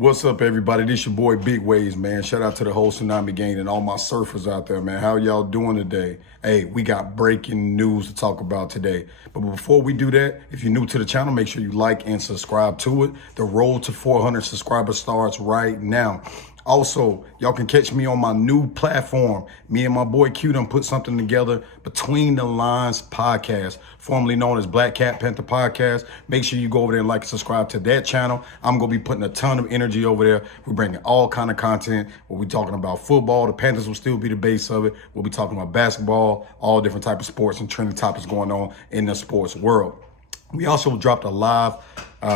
What's up, everybody? This your boy Big Waves, man. Shout out to the whole Tsunami gang and all my surfers out there, man. How y'all doing today? Hey, we got breaking news to talk about today. But before we do that, if you're new to the channel, make sure you like and subscribe to it. The road to 400 subscribers starts right now. Also, y'all can catch me on my new platform. Me and my boy Q done put something together, Between the Lines podcast, formerly known as Black Cat Panther Podcast. Make sure you go over there and like and subscribe to that channel. I'm going to be putting a ton of energy over there. We're bringing all kind of content. We'll be talking about football. The Panthers will still be the base of it. We'll be talking about basketball, all different types of sports and trending topics going on in the sports world. We also dropped a live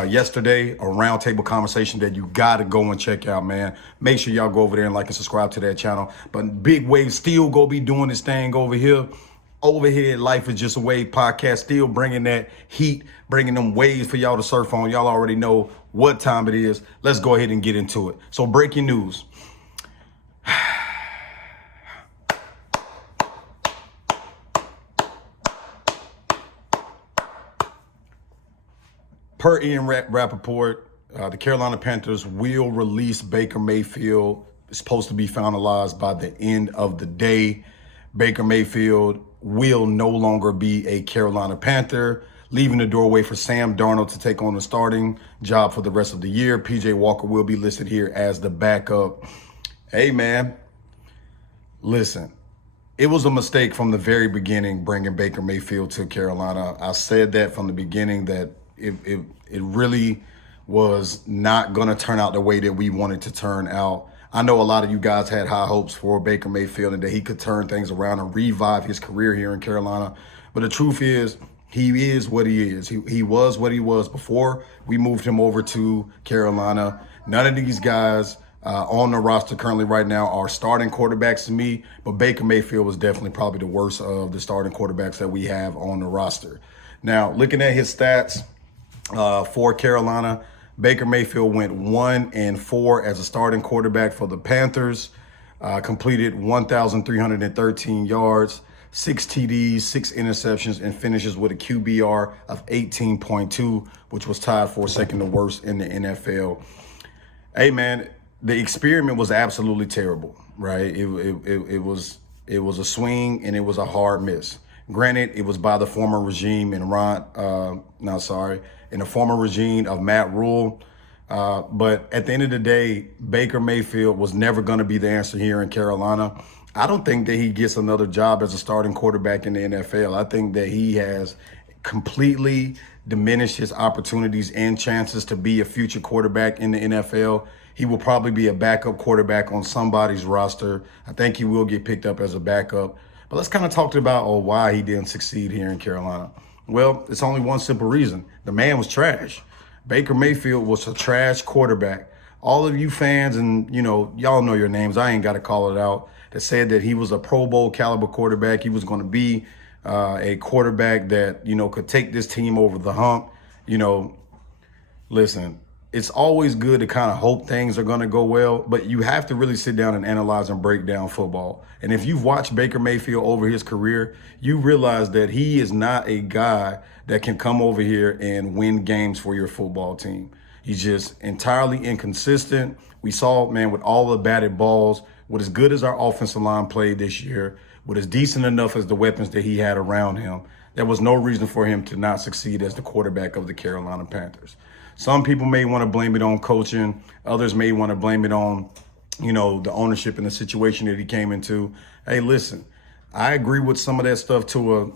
yesterday, a roundtable conversation that you got to go and check out, man. Make sure y'all go over there and like and subscribe to that channel. But Big Wave still go be doing this thing over here. Over here, Life is Just a Wave podcast, still bringing that heat, bringing them waves for y'all to surf on. Y'all already know what time it is. Let's go ahead and get into it. So breaking news. Per Ian Rappaport, the Carolina Panthers will release Baker Mayfield. It's supposed to be finalized by the end of the day. Baker Mayfield will no longer be a Carolina Panther, leaving the doorway for Sam Darnold to take on the starting job for the rest of the year. PJ Walker will be listed here as the backup. Hey, man, listen. It was a mistake from the very beginning bringing Baker Mayfield to Carolina. I said that from the beginning that it really was not going to turn out the way that we wanted to turn out. I know a lot of you guys had high hopes for Baker Mayfield and that he could turn things around and revive his career here in Carolina. But the truth is, he is what he is. He was what he was before we moved him over to Carolina. None of these guys on the roster currently right now are starting quarterbacks to me, but Baker Mayfield was definitely probably the worst of the starting quarterbacks that we have on the roster. Now, looking at his stats for Carolina, Baker Mayfield went 1-4 as a starting quarterback for the Panthers, completed 1,313 yards, 6 TDs, 6 interceptions, and finishes with a QBR of 18.2, which was tied for second to worst in the NFL. Hey, man, the experiment was absolutely terrible, right? It was a swing and it was a hard miss. Granted, it was by the former regime in the former regime of Matt Rule. But at the end of the day, Baker Mayfield was never going to be the answer here in Carolina. I don't think that he gets another job as a starting quarterback in the NFL. I think that he has completely diminished his opportunities and chances to be a future quarterback in the NFL. He will probably be a backup quarterback on somebody's roster. I think he will get picked up as a backup. But let's kind of talk about why he didn't succeed here in Carolina. Well, it's only one simple reason. The man was trash. Baker Mayfield was a trash quarterback. All of you fans, and y'all know your names, I ain't got to call it out, that said that he was a Pro Bowl caliber quarterback. He was going to be a quarterback that, could take this team over the hump. Listen, it's always good to kind of hope things are going to go well, but you have to really sit down and analyze and break down football. And if you've watched Baker Mayfield over his career, you realize that he is not a guy that can come over here and win games for your football team. He's just entirely inconsistent. We saw, man, with all the batted balls, with as good as our offensive line played this year, with as decent enough as the weapons that he had around him, there was no reason for him to not succeed as the quarterback of the Carolina Panthers. Some people may want to blame it on coaching. Others may want to blame it on, the ownership and the situation that he came into. Hey, listen, I agree with some of that stuff to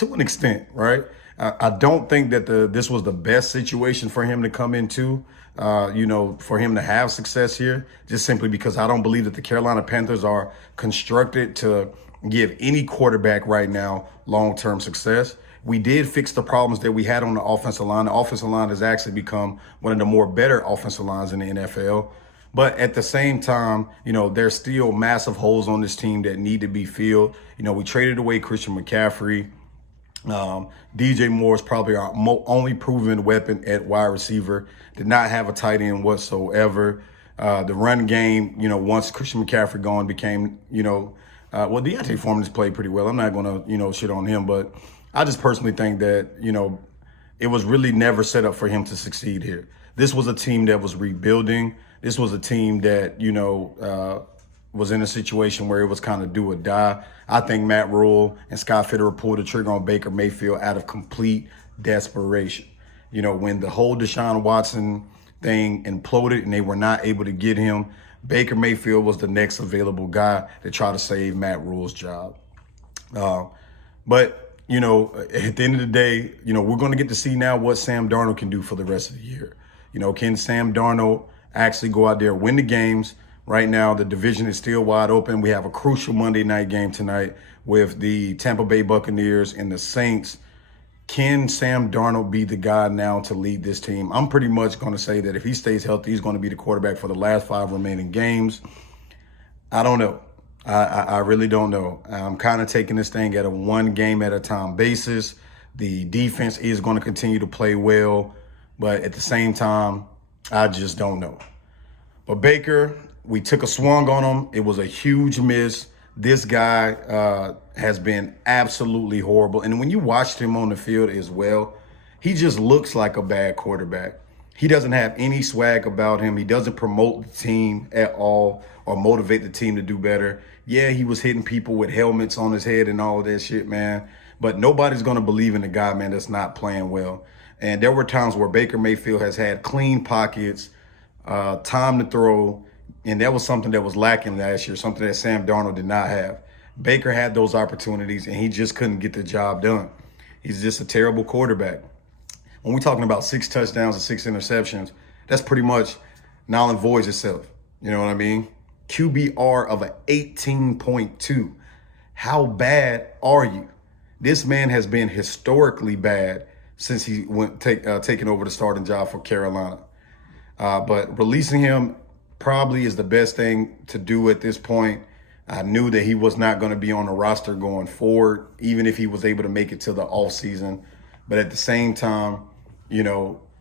an extent, right? I don't think that this was the best situation for him to come into, for him to have success here, just simply because I don't believe that the Carolina Panthers are constructed to give any quarterback right now long-term success. We did fix the problems that we had on the offensive line. The offensive line has actually become one of the more better offensive lines in the NFL. But at the same time, there's still massive holes on this team that need to be filled. We traded away Christian McCaffrey. DJ Moore is probably our only proven weapon at wide receiver. Did not have a tight end whatsoever. The run game, once Christian McCaffrey gone became, Deontay Foreman has played pretty well. I'm not going to, shit on him, but I just personally think that, it was really never set up for him to succeed here. This was a team that was rebuilding. This was a team that, was in a situation where it was kind of do or die. I think Matt Rule and Scott Fitterer pulled the trigger on Baker Mayfield out of complete desperation. When the whole Deshaun Watson thing imploded and they were not able to get him, Baker Mayfield was the next available guy to try to save Matt Rule's job. But at the end of the day, we're going to get to see now what Sam Darnold can do for the rest of the year. Can Sam Darnold actually go out there, win the games? Right now, the division is still wide open. We have a crucial Monday night game tonight with the Tampa Bay Buccaneers and the Saints. Can Sam Darnold be the guy now to lead this team? I'm pretty much going to say that if he stays healthy, he's going to be the quarterback for the last 5 remaining games. I don't know. I really don't know. I'm kind of taking this thing at a 1 game at a time basis. The defense is going to continue to play well, but at the same time, I just don't know. But Baker, we took a swung on him. It was a huge miss. This guy has been absolutely horrible. And when you watched him on the field as well, he just looks like a bad quarterback. He doesn't have any swag about him. He doesn't promote the team at all or motivate the team to do better. Yeah, he was hitting people with helmets on his head and all of that shit, man. But nobody's going to believe in a guy, man, that's not playing well. And there were times where Baker Mayfield has had clean pockets, time to throw, and that was something that was lacking last year, something that Sam Darnold did not have. Baker had those opportunities, and he just couldn't get the job done. He's just a terrible quarterback. When we're talking about 6 touchdowns and 6 interceptions, that's pretty much null and voids itself. You know what I mean? QBR of an 18.2. How bad are you? This man has been historically bad since he went taking over the starting job for Carolina. But releasing him probably is the best thing to do at this point. I knew that he was not going to be on the roster going forward, even if he was able to make it to the offseason. But at the same time,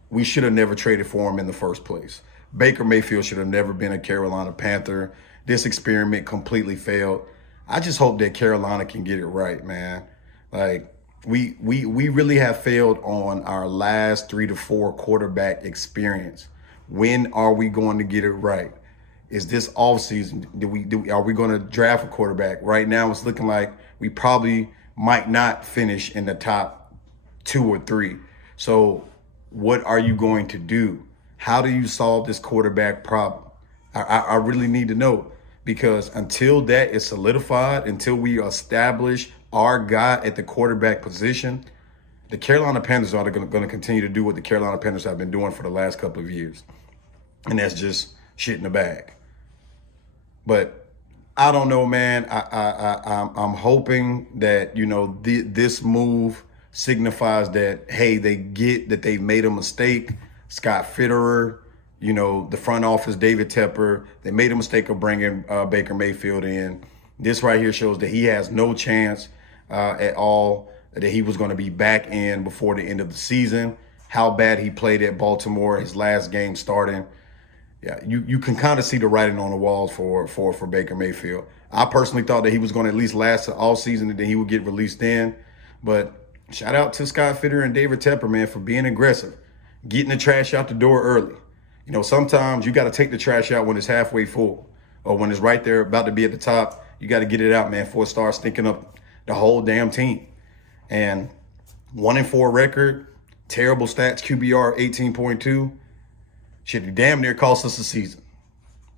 we should have never traded for him in the first place. Baker Mayfield should have never been a Carolina Panther. This experiment completely failed. I just hope that Carolina can get it right, man. Like, we really have failed on our last 3 to 4 quarterback experience. When are we going to get it right? Is this offseason? Are we going to draft a quarterback? Right now, it's looking like we probably might not finish in the top 2 or 3. So what are you going to do? How do you solve this quarterback problem? I really need to know, because until that is solidified, until we establish our guy at the quarterback position, the Carolina Panthers are going to continue to do what the Carolina Panthers have been doing for the last couple of years. And that's just shit in the bag. But I don't know, man. I'm hoping that, this move signifies that, hey, they get that they made a mistake. Scott Fitterer, the front office, David Tepper, they made a mistake of bringing Baker Mayfield in. This right here shows that he has no chance at all, that he was going to be back in before the end of the season. How bad he played at Baltimore, his last game starting. Yeah, you can kind of see the writing on the walls for Baker Mayfield. I personally thought that he was going to at least last all season and then he would get released in. But shout out to Scott Fitterer and David Tepper, man, for being aggressive, getting the trash out the door early. Sometimes you got to take the trash out when it's halfway full or when it's right there about to be at the top. You got to get it out, man, before it starts stinking up the whole damn team. And 1-4 record, terrible stats, QBR 18.2. Shit, damn near cost us a season,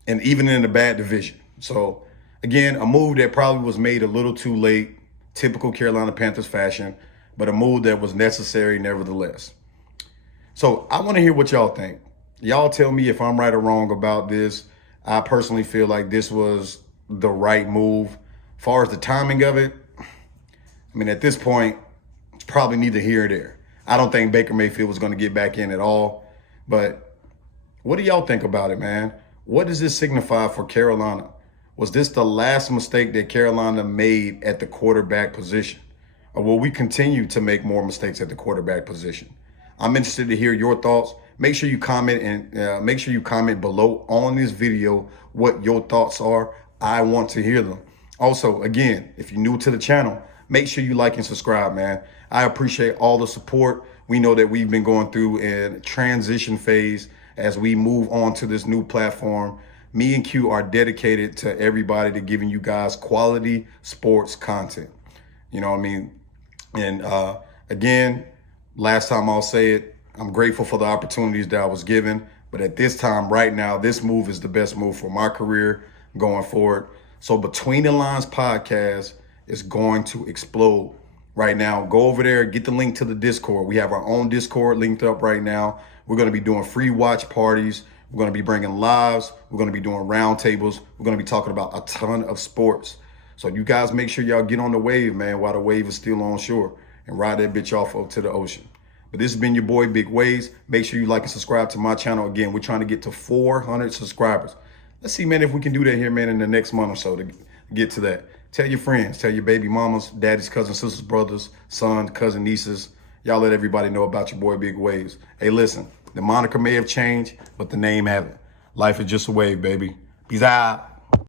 and even in a bad division. So, again, a move that probably was made a little too late, typical Carolina Panthers fashion, but a move that was necessary nevertheless. So, I want to hear what y'all think. Y'all tell me if I'm right or wrong about this. I personally feel like this was the right move. As far as the timing of it, at this point, it's probably neither here or there. I don't think Baker Mayfield was going to get back in at all, but what do y'all think about it, man? What does this signify for Carolina? Was this the last mistake that Carolina made at the quarterback position? Or will we continue to make more mistakes at the quarterback position? I'm interested to hear your thoughts. Make sure you comment and make sure you comment below on this video what your thoughts are. I want to hear them. Also, again, if you're new to the channel, make sure you like and subscribe, man. I appreciate all the support. We know that we've been going through a transition phase as we move on to this new platform. Me and Q are dedicated to everybody to giving you guys quality sports content. You know what I mean? And again, last time I'll say it, I'm grateful for the opportunities that I was given. But at this time, right now, this move is the best move for my career going forward. So Between the Lines podcast is going to explode right now. Go over there, get the link to the Discord. We have our own Discord linked up right now. We're going to be doing free watch parties. We're going to be bringing lives. We're going to be doing roundtables. We're going to be talking about a ton of sports. So you guys make sure y'all get on the wave, man, while the wave is still on shore, and ride that bitch off up to the ocean. But this has been your boy, Big Waves. Make sure you like and subscribe to my channel. Again, we're trying to get to 400 subscribers. Let's see, man, if we can do that here, man, in the next month or so to get to that. Tell your friends, tell your baby mamas, daddies, cousins, sisters, brothers, sons, cousin, nieces. Y'all let everybody know about your boy, Big Waves. Hey, listen, the moniker may have changed, but the name haven't. Life is just a wave, baby. Peace out.